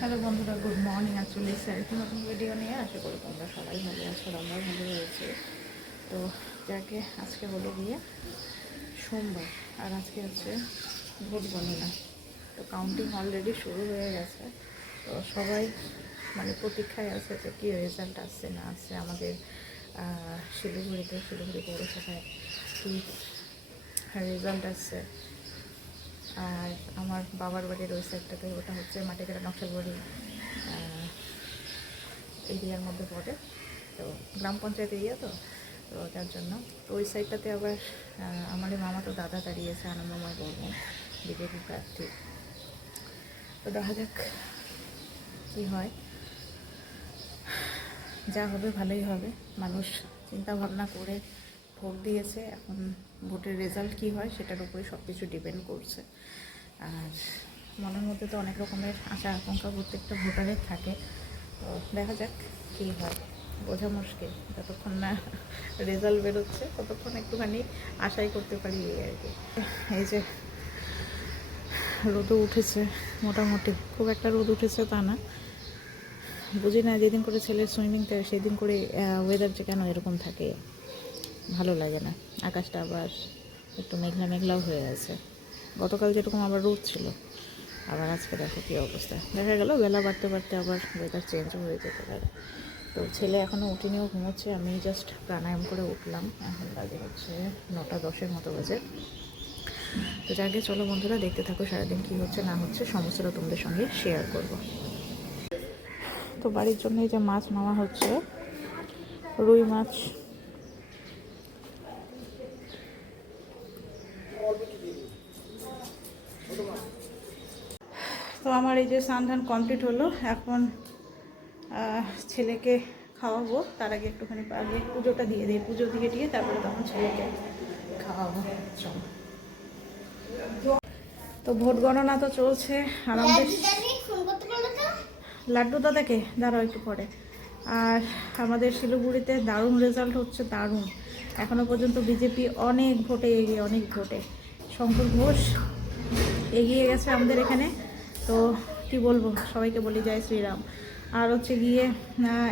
Hello বন্ধুরা, good morning. Actually selfie নতুন video নিয়ে আশা করি তোমরা সবাই ভালো আছো, আমরাও ভালো রয়েছি। তো যাকে আজকে হলো গিয়ে সোমবার, আর আজকে হচ্ছে ভোট গণনা। তো কাউন্টিং অলরেডি শুরু হয়ে গেছে। তো সবাই মানে প্রতীক্ষায় আছে যে কী রেজাল্ট আসছে না আসছে। আমাদের শিলিগুড়ি পৌরসভায় কী রেজাল্ট আসছে। আর আমার বাবার বাড়ির ওই সাইডটাতে, ওটা হচ্ছে মাটিকাটা নকশালবাড়ি এরিয়ার মধ্যে পড়ে। তো গ্রাম পঞ্চায়েত এরিয়া, তো তো তার জন্য তো ওই সাইডটাতে আবার আমার মামা তো দাদা দাঁড়িয়েছে, আনন্দময় বর্মন, বিজেপি প্রার্থী। তো দেখা যাক কী হয়, যা হবে ভালোই হবে। মানুষ চিন্তা ভাবনা করে ভোট দিয়েছে, এখন ভোটের রেজাল্ট কী হয় সেটার উপরে সব কিছু ডিপেন্ড করছে। আর মনের মধ্যে তো অনেক রকমের আশা আকাঙ্ক্ষা প্রত্যেকটা ভোটারের থাকে। তো দেখা যাক কী হয়, বোঝা মুশকিল। যতক্ষণ না রেজাল্ট বেরোচ্ছে ততক্ষণ একটুখানি আশাই করতে পারি, এই আর কি। এই যে রোদও উঠেছে, মোটামুটি খুব একটা রোদ উঠেছে তা না। বুঝি না, যেদিন করে ছেলের সুইমিং থাকে সেদিন করে ওয়েদার যে কেন এরকম থাকে, ভালো লাগে না। আকাশটা আবার একটু মেঘলা মেঘলাও হয়ে আছে। গতকাল যেরকম আবার রোদ ছিল, আবার আজকে দেখো কী অবস্থা। দেখা গেল বেলা বাড়তে বাড়তে আবার ওয়েদার চেঞ্জও হয়ে যেতে পারে। তো ছেলে এখনও উঠিনিও, ঘুমোচ্ছে। আমি জাস্ট প্রাণায়াম করে উঠলাম। এখন বাজে হচ্ছে 9:10 মতো বাজে। তো যাকে চলো বন্ধুরা, দেখতে থাকো সারাদিন কী হচ্ছে না হচ্ছে, সমস্তটা তোমাদের সঙ্গে শেয়ার করব। তো বাড়ির জন্য এই যে মাছ নেওয়া হচ্ছে, রুই মাছ। তো আমার এই যে স্নান কমপ্লিট হলো। এখন ছেলেকে খাওয়াবো। তার আগে একটুখানি আগে পুজোটা দিয়ে দিই, পুজো দিয়ে দিয়ে তারপরে তখন ছেলেকে খাওয়াবো। চলো। তো ভোট গণনা তো চলছে, আর আমাদের লাড্ডু দাদাকে দাঁড়াও একটু পরে। আর আমাদের শিলিগুড়িতে দারুণ রেজাল্ট হচ্ছে, দারুণ। এখনও পর্যন্ত বিজেপি অনেক ভোটে এগিয়ে, অনেক ভোটে। শঙ্কর ঘোষ এগিয়ে গেছে আমাদের এখানে। তো কি বলবো, সবাইকে বলি জয় শ্রীরাম। আর হচ্ছে গিয়ে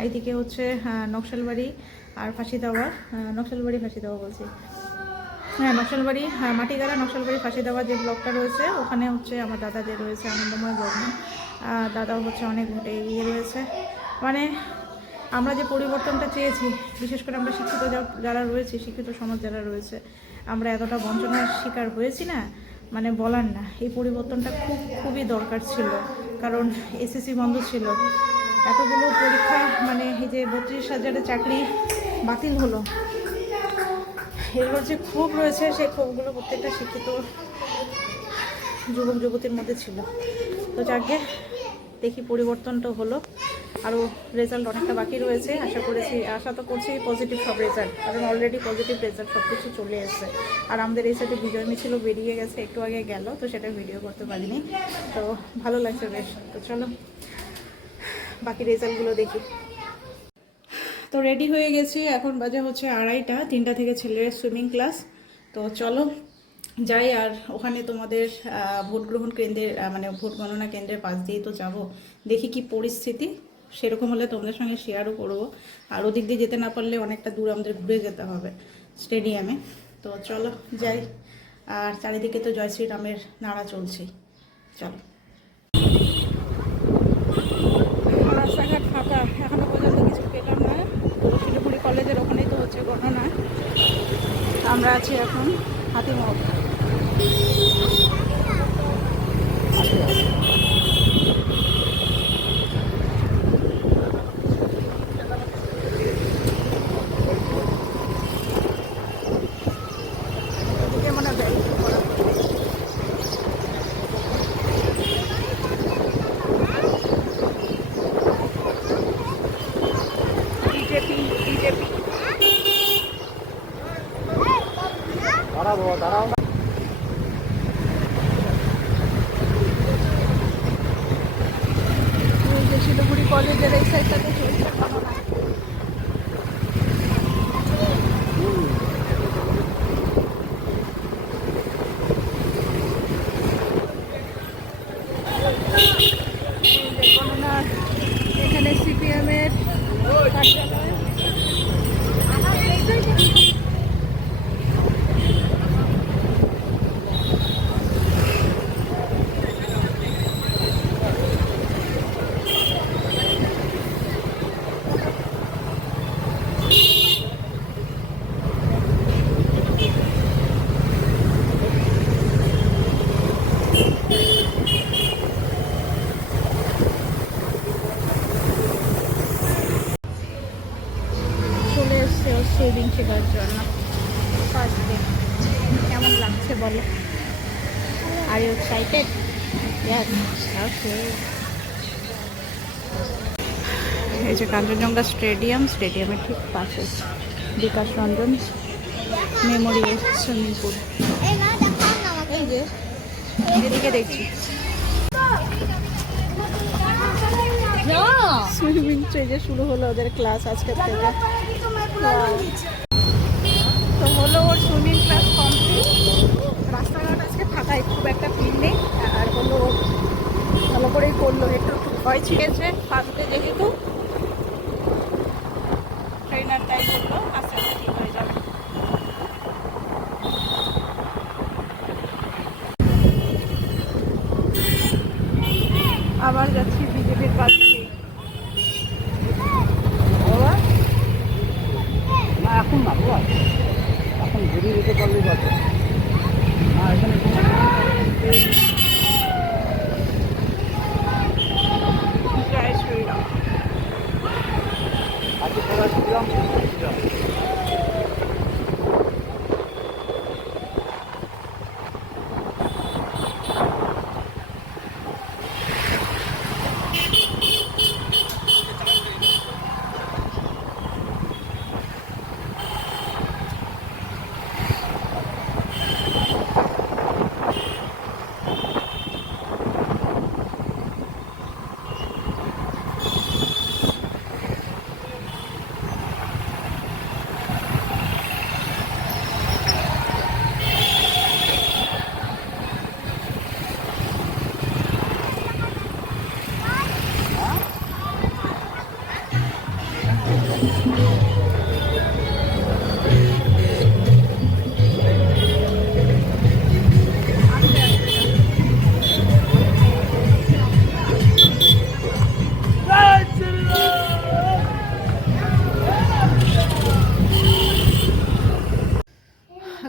এদিকে হচ্ছে নকশালবাড়ি আর ফাঁসি দেওয়া, ফাঁসি দেওয়া বলছি, হ্যাঁ নকশালবাড়ি, মাটিগাড়া নকশালবাড়ি ফাঁসি দেওয়া যে ব্লকটা রয়েছে, ওখানে হচ্ছে আমার দাদা যে রয়েছে আনন্দময় বর্মন, দাদাও হচ্ছে অনেক ভোটে এগিয়ে রয়েছে। মানে আমরা যে পরিবর্তনটা চেয়েছি, বিশেষ করে আমরা শিক্ষিত যারা রয়েছে, শিক্ষিত সমাজ যারা রয়েছে, আমরা এতটা বঞ্চনার শিকার হয়েছি না, মানে বলার না। এই পরিবর্তনটা খুবই দরকার ছিল, কারণ এসএসসি বন্ধ ছিল, এতগুলো পরীক্ষা, মানে এই যে 32,000 চাকরি বাতিল হলো, এগুলোর যে ক্ষোভ রয়েছে, সেই ক্ষোভগুলো প্রত্যেকটা শিক্ষিত যুবক যুবতীর মধ্যে ছিল। তো যাকে দেখি পরিবর্তনটা হলো, আরও রেজাল্ট অনেকটা বাকি রয়েছে। আশা তো করছি পজিটিভ সব রেজাল্ট, কারণ অলরেডি পজিটিভ রেজাল্ট সব কিছু চলে এসছে। আর আমাদের এই সাইডে বিজয় মিছিলও বেরিয়ে গেছে, একটু আগে গেল, তো সেটা ভিডিও করতে পারিনি। তো ভালো লাগছে বেশ। তো চলো বাকি রেজাল্টগুলো দেখি। তো রেডি হয়ে গেছি, এখন বাজে হচ্ছে 2:30, 3টা থেকে ছেলের সুইমিং ক্লাস। তো চলো যাই, আর ওখানে তোমাদের ভোট গ্রহণ কেন্দ্রের মানে ভোট গণনা কেন্দ্রের পাশ দিয়েই তো যাবো। দেখি কি পরিস্থিতি, সেরকম হলে তোমাদের সঙ্গে শেয়ারও করবো। আর ওদিক দিয়ে যেতে না পারলে অনেকটা দূর আমাদের ঘুরে যেতে হবে স্টেডিয়ামে। তো চলো যাই। আর চারিদিকে তো জয় শ্রীরামের নাড়া চলছে। চলো। রাস্তাঘাট ফাঁকা, এখনো পর্যন্ত কিছু পেলাম না। শিলিগুড়ি কলেজের ওখানেই তো হচ্ছে গণনা। আমরা আছি এখন হাতিমোড়। দাঁড়াও। শিলিগুড়ি কলেজের এই সাইডটাতে চলছে গণনা। গণনা সুইমিং শেখার জন্য। ফার্স্ট ডে কেমন লাগছে বলো? Are you excited? Yes, okay. এই যে কাঞ্চনজঙ্ঘা স্টেডিয়ামের ঠিক পাশে Bikash Ranjan memorial swimming pool. এই যে এদিকে দেখছি সুইমিং, এই যে শুরু হলো ওদের ক্লাস আজকের থেকে। তো হলো ওর সুইমিং ক্লাস কমপ্লিট। রাস্তাঘাট আজকে ফাঁকাই, খুব একটা ভিড় নেই। আর হলো ওর ভালো করেই করলো, একটু একটু ভয় ছিঁড়েছে ফার্স্টে, যেহেতু ট্রেনার তাই করলো, আস্তে আস্তে ঠিক হয়ে যাবে। আবার যাচ্ছি বিজেপির পাশে। এখন না বাবা, এখন ঘুরিয়ে যেতে পারলেই পারবে। হ্যাঁ, এখানে জয় শ্রীরাম। আজকে পড়া শিখলাম।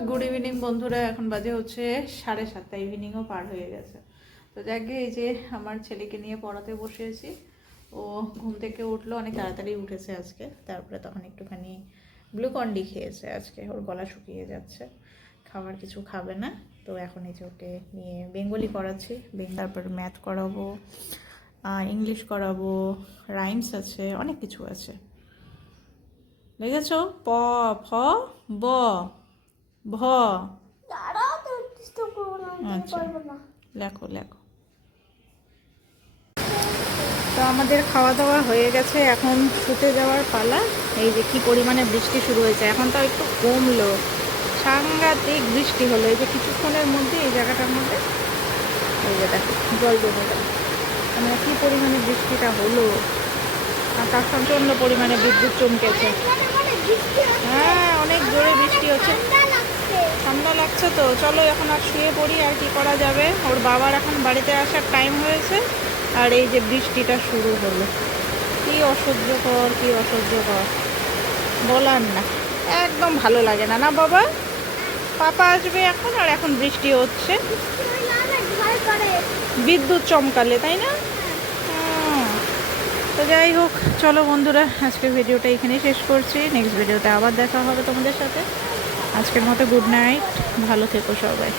গুড ইভিনিং বন্ধুরা, এখন বাজে হচ্ছে 7:30, ইভিনিংও পার হয়ে গেছে। তো যাকে এই যে আমার ছেলেকে নিয়ে পড়াতে বসেছি। ও ঘুম থেকে উঠলো, অনেক তাড়াতাড়ি উঠেছে আজকে। তারপরে তখন একটুখানি গ্লুকন্ডি খেয়েছে, আজকে ওর গলা শুকিয়ে যাচ্ছে, খাবার কিছু খাবে না। তো এখন এই যে ওকে নিয়ে বেঙ্গলি করাচ্ছি, তারপর ম্যাথ করাবো, ইংলিশ করাবো, রাইমস আছে, অনেক কিছু আছে। দেখেছো? প ফ ব ভ। আচ্ছা, লেখো লেখো। তো আমাদের খাওয়া দাওয়া হয়ে গেছে, এখন শুতে যাওয়ার পালা। এই যে কি পরিমাণে বৃষ্টি শুরু হয়েছে, এখন তাও একটু কমলো। সাংঘাতিক বৃষ্টি হলো এই যে কিছুক্ষণের মধ্যে, এই জায়গাটার মধ্যে এই যে দেখো জল জমে গেল। মানে কি পরিমাণে বৃষ্টিটা হলো, আর তার সঙ্গে অন্য পরিমাণে বিদ্যুৎ চমকেছে। হ্যাঁ, অনেক জোরে বৃষ্টি হচ্ছে, ঠান্ডা লাগছে। তো চলো এখন আর শুয়ে পড়ি, আর কি করা যাবে। ওর বাবার এখন বাড়িতে আসার টাইম হয়েছে, আর এই যে বৃষ্টিটা শুরু হলো। কি অসহ্যকর, কি অসহ্যকর, বলার না। একদম ভালো লাগে না, না বাবা? পাপা আসবে এখন, আর এখন বৃষ্টি হচ্ছে, বিদ্যুৎ চমকালে, তাই না? তো যাই হোক, চলো বন্ধুরা, আজকের ভিডিওটা এখানেই শেষ করছি। নেক্সট ভিডিওতে আবার দেখা হবে তোমাদের সাথে। আজকের মতো গুড নাইট, ভালো থেকো সবাই।